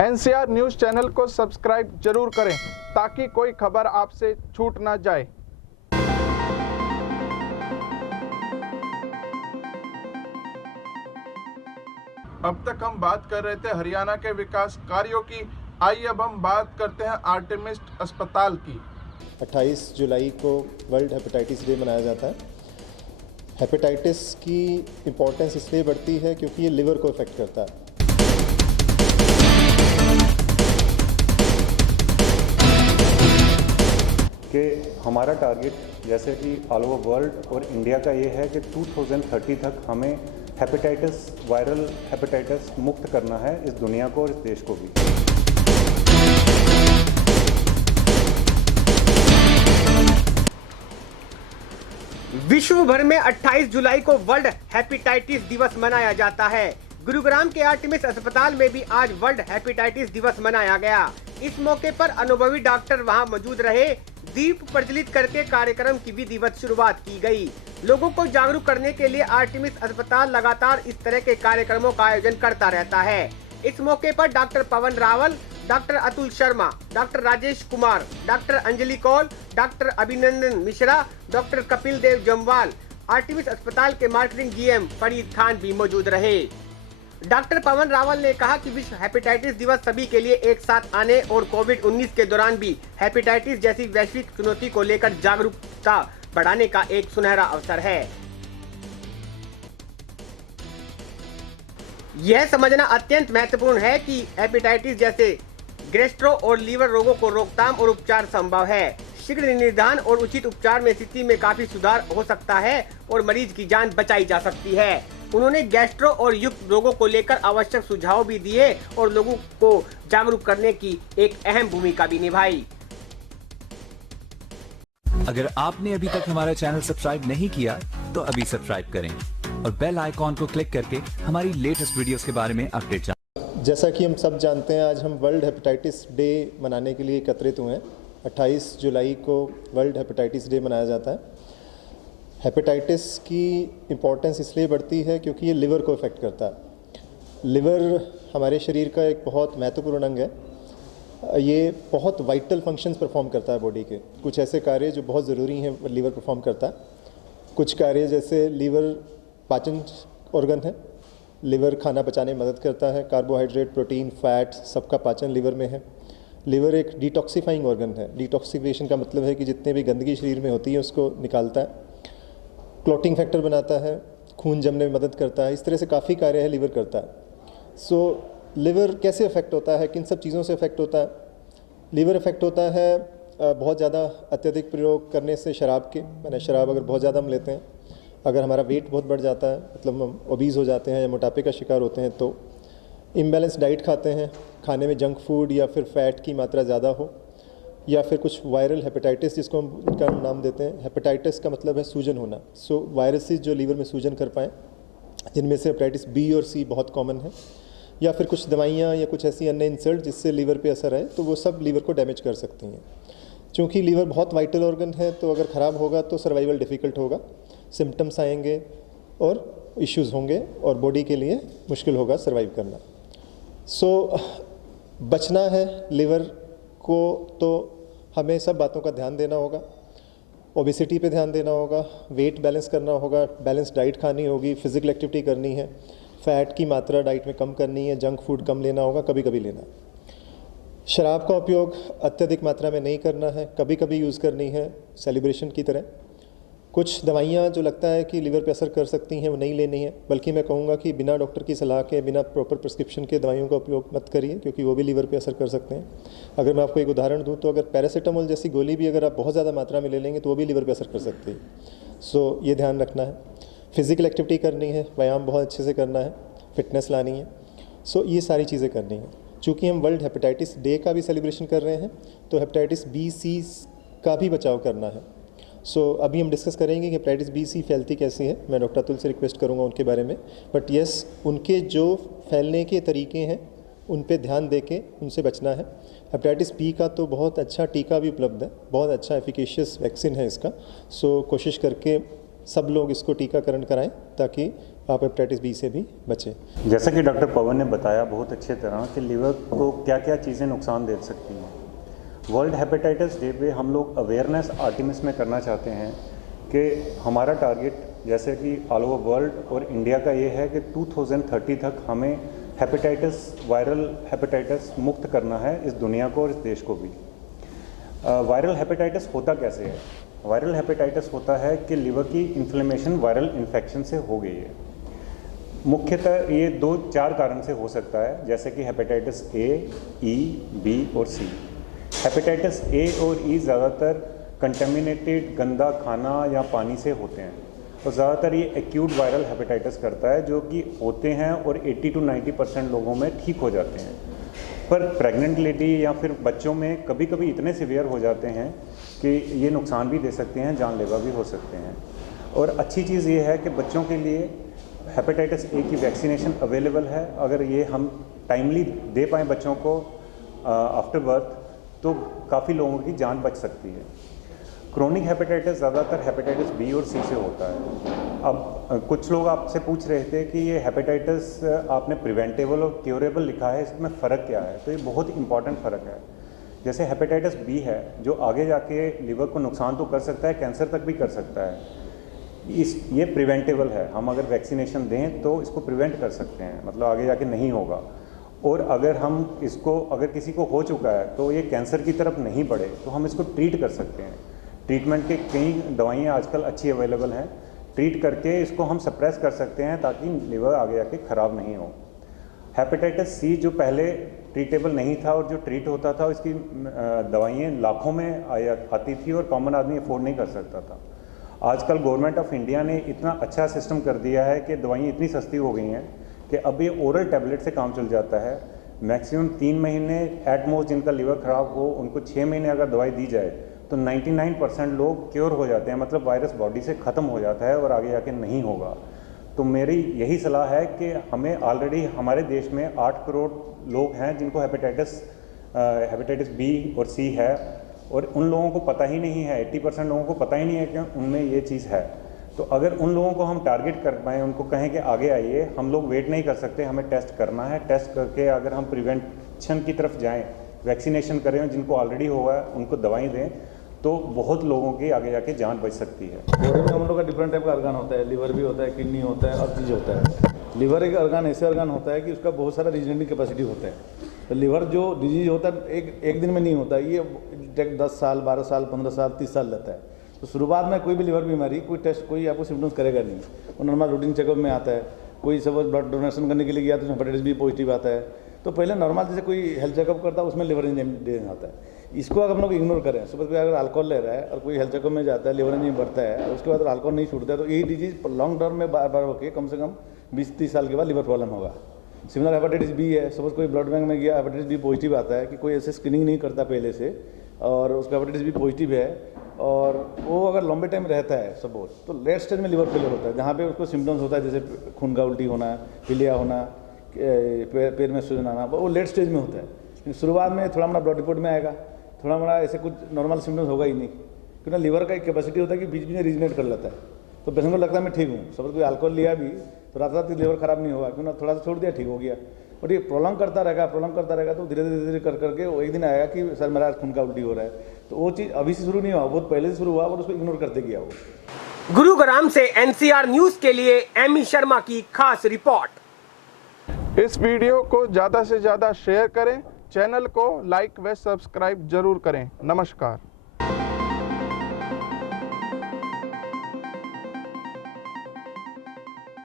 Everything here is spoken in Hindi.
एनसीआर न्यूज़ चैनल को सब्सक्राइब जरूर करें ताकि कोई खबर आपसे छूट ना जाए। अब तक हम बात कर रहे थे हरियाणा के विकास कार्यों की। आइए अब हम बात करते हैं आर्टेमिस अस्पताल की। 28 जुलाई को वर्ल्ड हेपेटाइटिस डे मनाया जाता है। हेपेटाइटिस की इम्पोर्टेंस इसलिए बढ़ती है क्योंकि ये लिवर को इफ़ेक्ट करता है। कि हमारा टारगेट जैसे कि ऑल ओवर वर्ल्ड और इंडिया का ये है कि 2030 तक हमें हेपेटाइटिस वायरल हेपेटाइटिस मुक्त करना है इस दुनिया को और इस देश को भी। विश्व भर में 28 जुलाई को वर्ल्ड हेपेटाइटिस दिवस मनाया जाता है। गुरुग्राम के आर्टेमिस अस्पताल में भी आज वर्ल्ड हेपेटाइटिस दिवस मनाया गया। इस मौके पर अनुभवी डॉक्टर वहां मौजूद रहे। दीप प्रज्वलित करके कार्यक्रम की विधिवत शुरुआत की गई। लोगों को जागरूक करने के लिए आर्टेमिस अस्पताल लगातार इस तरह के कार्यक्रमों का आयोजन करता रहता है। इस मौके पर doctor Pavan Rawal, doctor Atul Sharma, doctor Rajesh Kumar, doctor Anjali Kaul, doctor Abhinandan Mishra, doctor Kapil Dev Jamwal, Artemis अस्पताल के मार्केटिंग जीएम फरीद खान भी मौजूद रहे। डॉक्टर पवन रावल ने कहा कि विश्व हेपेटाइटिस दिवस सभी के लिए एक साथ आने और कोविड-19 के दौरान भी हेपेटाइटिस जैसी वैश्विक चुनौती को लेकर जागरूकता बढ़ाने का एक सुनहरा अवसर है। यह समझना अत्यंत महत्वपूर्ण है कि हेपेटाइटिस जैसे गैस्ट्रो और लीवर रोगों को रोकथाम और उपचार संभव है। शीघ्र निदान और उचित उपचार में स्थिति में काफी सुधार हो सकता है और मरीज की जान बचाई जा सकती है। उन्होंने गैस्ट्रो और युक्त रोगों को लेकर आवश्यक सुझाव भी दिए और लोगों को जागरूक करने की एक अहम भूमिका भी निभाई। अगर आपने अभी तक हमारा चैनल सब्सक्राइब नहीं किया तो अभी सब्सक्राइब करें और बेल आइकॉन को क्लिक करके हमारी लेटेस्ट वीडियोस के बारे में अपडेट जानें। जैसा कि हम सब जानते हैं, आज हम वर्ल्ड हेपेटाइटिस डे मनाने के लिए एकत्रित हुए हैं। 28 जुलाई को वर्ल्ड हेपेटाइटिस डे मनाया जाता है। हेपेटाइटिस की इम्पोर्टेंस इसलिए बढ़ती है क्योंकि ये लिवर को इफ़ेक्ट करता है। लिवर हमारे शरीर का एक बहुत महत्वपूर्ण अंग है। ये बहुत वाइटल फंक्शंस परफॉर्म करता है बॉडी के। कुछ ऐसे कार्य जो बहुत ज़रूरी हैं लीवर परफॉर्म करता है। कुछ कार्य जैसे लीवर पाचन ऑर्गन है। लिवर खाना पचाने में मदद करता है। कार्बोहाइड्रेट, प्रोटीन, फैट सबका पाचन लिवर में है। लिवर एक डिटॉक्सिफाइंग ऑर्गन है। डिटॉक्सिफिकेशन का मतलब है कि जितने भी गंदगी शरीर में होती है उसको निकालता है। क्लॉटिंग फैक्टर बनाता है, खून जमने में मदद करता है। इस तरह से काफ़ी कार्य है लिवर करता है। लिवर कैसे अफेक्ट होता है, किन सब चीज़ों से अफेक्ट होता है? लिवर अफेक्ट होता है बहुत ज़्यादा अत्यधिक प्रयोग करने से शराब के, मैंने शराब अगर बहुत ज़्यादा हम लेते हैं, अगर हमारा वेट बहुत बढ़ जाता है, मतलब हम ओबीज़ हो जाते हैं या मोटापे का शिकार होते हैं, तो इम्बैलेंस डाइट खाते हैं, खाने में जंक फूड या फिर फैट की मात्रा ज़्यादा हो, या फिर कुछ वायरल हेपेटाइटिस जिसको हम इनका नाम देते हैं। हेपेटाइटिस का मतलब है सूजन होना। वायरसेस जो लीवर में सूजन कर पाएँ, जिनमें से हेपेटाइटिस बी और सी बहुत कॉमन है, या फिर कुछ दवाइयाँ या कुछ ऐसी अन्य इंसल्ट जिससे लीवर पे असर आए, तो वो सब लीवर को डैमेज कर सकती हैं। चूँकि लीवर बहुत वाइटल ऑर्गन है, तो अगर ख़राब होगा तो सर्वाइवल डिफ़िकल्ट होगा, सिम्टम्स आएंगे और इश्यूज़ होंगे और बॉडी के लिए मुश्किल होगा सर्वाइव करना। बचना है लिवर को, तो हमें सब बातों का ध्यान देना होगा। ओबेसिटी पे ध्यान देना होगा, वेट बैलेंस करना होगा, बैलेंस डाइट खानी होगी, फिजिकल एक्टिविटी करनी है, फैट की मात्रा डाइट में कम करनी है, जंक फूड कम लेना होगा, कभी कभी लेना। शराब का उपयोग अत्यधिक मात्रा में नहीं करना है, कभी कभी यूज़ करनी है सेलिब्रेशन की तरह। कुछ दवाइयाँ जो लगता है कि लिवर पे असर कर सकती हैं वो नहीं लेनी है, बल्कि मैं कहूँगा कि बिना डॉक्टर की सलाह के, बिना प्रॉपर प्रिस्क्रिप्शन के दवाइयों का उपयोग मत करिए, क्योंकि वो भी लिवर पे असर कर सकते हैं। अगर मैं आपको एक उदाहरण दूँ तो अगर पैरासीटामोल जैसी गोली भी अगर आप बहुत ज़्यादा मात्रा में ले लेंगे तो वो भी लिवर पे असर कर सकती है। ये ध्यान रखना है। फिज़िकल एक्टिविटी करनी है, व्यायाम बहुत अच्छे से करना है, फिटनेस लानी है। ये सारी चीज़ें करनी है। चूँकि हम वर्ल्ड हेपेटाइटिस डे का भी सेलिब्रेशन कर रहे हैं, तो हेपेटाइटिस बी सी का भी बचाव करना है। अभी हम डिस्कस करेंगे कि हेपेटाइटिस बी सी फैलती कैसी है। मैं डॉक्टर अतुल से रिक्वेस्ट करूंगा उनके बारे में, बट यस, उनके जो फैलने के तरीके हैं उन पे ध्यान दे के उनसे बचना है। हेपेटाइटिस बी का तो बहुत अच्छा टीका भी उपलब्ध है, बहुत अच्छा एफिकेशियस वैक्सीन है इसका। कोशिश करके सब लोग इसको टीकाकरण कराएं ताकि आप हेपेटाइटिस बी से भी बचें। जैसा कि डॉक्टर पवन ने बताया बहुत अच्छे तरह कि लिवर को क्या क्या चीज़ें नुकसान दे सकती हैं। वर्ल्ड हेपेटाइटिस डे पे हम लोग अवेयरनेस आर्टिमिस में करना चाहते हैं कि हमारा टारगेट जैसे कि ऑल ओवर वर्ल्ड और इंडिया का ये है कि 2030 तक हमें वायरल हेपेटाइटिस मुक्त करना है इस दुनिया को और इस देश को भी। वायरल हेपेटाइटिस होता कैसे है? वायरल हेपेटाइटिस होता है कि लिवर की इन्फ्लेमेशन वायरल इन्फेक्शन से हो गई है। मुख्यतः ये 2-4 कारण से हो सकता है, जैसे कि हेपेटाइटिस ए, ई, बी और सी। हेपेटाइटिस ए और ई ज़्यादातर कंटेमिनेटेड गंदा खाना या पानी से होते हैं और ज़्यादातर ये एक्यूट वायरल हेपेटाइटिस करता है, जो कि होते हैं और 80 to 90% लोगों में ठीक हो जाते हैं। पर प्रेग्नेंट लेडी या फिर बच्चों में कभी कभी इतने सीवियर हो जाते हैं कि ये नुकसान भी दे सकते हैं, जानलेवा भी हो सकते हैं। और अच्छी चीज़ ये है कि बच्चों के लिए हेपेटाइटिस ए की वैक्सीनेशन अवेलेबल है। अगर ये हम टाइमली दे पाएँ बच्चों को आफ्टर बर्थ तो काफ़ी लोगों की जान बच सकती है। क्रोनिक हेपेटाइटिस ज़्यादातर हेपेटाइटिस बी और सी से होता है। अब कुछ लोग आपसे पूछ रहे थे कि ये हेपेटाइटिस आपने प्रिवेंटेबल और क्योरेबल लिखा है, इसमें फ़र्क क्या है? तो ये बहुत इंपॉर्टेंट फ़र्क है। जैसे हेपेटाइटिस बी है जो आगे जाके लिवर को नुकसान तो कर सकता है, कैंसर तक भी कर सकता है। ये प्रिवेंटेबल है, हम अगर वैक्सीनेशन दें तो इसको प्रिवेंट कर सकते हैं, मतलब आगे जाके नहीं होगा। और अगर हम इसको अगर किसी को हो चुका है तो ये कैंसर की तरफ नहीं बढ़े तो हम इसको ट्रीट कर सकते हैं। ट्रीटमेंट के कई दवाइयाँ आजकल अच्छी अवेलेबल हैं, ट्रीट करके इसको हम सप्रेस कर सकते हैं ताकि लिवर आगे जाके ख़राब नहीं हो। हेपेटाइटिस सी जो पहले ट्रीटेबल नहीं था और जो ट्रीट होता था इसकी दवाइयाँ लाखों में आती थी और कॉमन आदमी अफोर्ड नहीं कर सकता था। आजकल गवर्नमेंट ऑफ इंडिया ने इतना अच्छा सिस्टम कर दिया है कि दवाइयाँ इतनी सस्ती हो गई हैं कि अब ये ओरल टैबलेट से काम चल जाता है। मैक्सिमम 3 महीने एट मोस्ट जिनका लिवर ख़राब हो उनको 6 महीने अगर दवाई दी जाए तो 99% लोग क्योर हो जाते हैं, मतलब वायरस बॉडी से ख़त्म हो जाता है और आगे जाके नहीं होगा। तो मेरी यही सलाह है कि हमें ऑलरेडी हमारे देश में 8 करोड़ लोग हैं जिनको हेपेटाइटिस बी और सी है और उन लोगों को पता ही नहीं है, 80% लोगों को पता ही नहीं है कि उनमें ये चीज़ है। तो अगर उन लोगों को हम टारगेट कर पाएँ, उनको कहें कि आगे आइए, हम लोग वेट नहीं कर सकते, हमें टेस्ट करना है। टेस्ट करके अगर हम प्रिवेंशन की तरफ जाएँ, वैक्सीनेशन करें, जिनको ऑलरेडी हुआ है उनको दवाई दें, तो बहुत लोगों की आगे जाके जान बच सकती है। बॉडी में हम लोग का डिफरेंट टाइप का ऑर्गन होता है, लिवर भी होता है, किडनी होता है, और चीज़ होता है। लिवर एक ऑर्गन ऐसे ऑर्गन होता है कि उसका बहुत सारा रीजनरेटिव कैपेसिटी होता है। तो लिवर जो डिजीज होता है एक दिन में नहीं होता, ये 10 साल, 12 साल, 15 साल, 30 साल लेता है। तो शुरुआत में कोई भी लिवर बीमारी कोई टेस्ट कोई आपको सिम्टम्स करेगा नहीं, वो नॉर्मल रूटीन चेकअप में आता है। कोई सपोज ब्लड डोनेशन करने के लिए गया तो हेपेटाइटिस बी पॉजिटिव आता है, तो पहले नॉर्मल जैसे कोई हेल्थ चेकअप करता है उसमें लिवर एंजाइम देना आता है। इसको अगर हम लोग इग्नोर करें, सुबह कोई अगर अल्कोहल ले रहा है और कोई हेल्थ चेकअप में जाता है, लिवर एंजाइम बढ़ता है और उसके बाद अगर अल्कोहल नहीं छूटता है तो यही डिजीज लॉन्ग टर्म में बार बार होकर कम से कम 20-30 साल के बाद लिवर प्रॉब्लम होगा। सिमिलर हेपेटाइटिस बी है, सपोज कोई ब्लड बैंक में गया, हेपेटाइटिस बी पॉजिटिव आता है कि कोई ऐसे स्क्रीनिंग नहीं करता पहले से और उसका हेपेटाइटिस बी पॉजिटिव है और वो अगर लंबे टाइम रहता है सपोज, तो लेट स्टेज में लिवर फेलियर होता है, जहाँ पे उसको सिम्टम्स होता है जैसे खून का उल्टी होना, पीलिया होना, पैर में सूजन आना, वो लेट स्टेज में होता है। लेकिन शुरुआत में थोड़ा मोड़ा ब्लड रिपोर्ट में आएगा, थोड़ा मोड़ा ऐसे कुछ नॉर्मल सिम्टम्स होगा ही नहीं, क्योंकि लिवर का एक कैपेसिटी होता है कि बीच बीच में रीजनेट कर लेता है। तो पेशेंट को लगता है मैं ठीक हूँ, सपोज कोई अल्कोहल लिया भी तो रात रात लिवर खराब नहीं होगा, क्योंकि थोड़ा सा छोड़ दिया ठीक हो गया। और ये प्रोलॉन्ग करता रहेगा तो धीरे धीरे करके वो एक दिन आएगा कि सर मेरा खून का उल्टी हो रहा है। तो वो चीज़ अभी से शुरू नहीं हुआ, बहुत पहले से शुरू हुआ और उसको इग्नोर करते गया वो। गुरुग्राम से NCR न्यूज़ के लिए एमी शर्मा की खास रिपोर्ट। इस वीडियो को ज़्यादा से ज़्यादा शेयर करें, चैनल को लाइक व सब्सक्राइब जरूर करें। नमस्कार।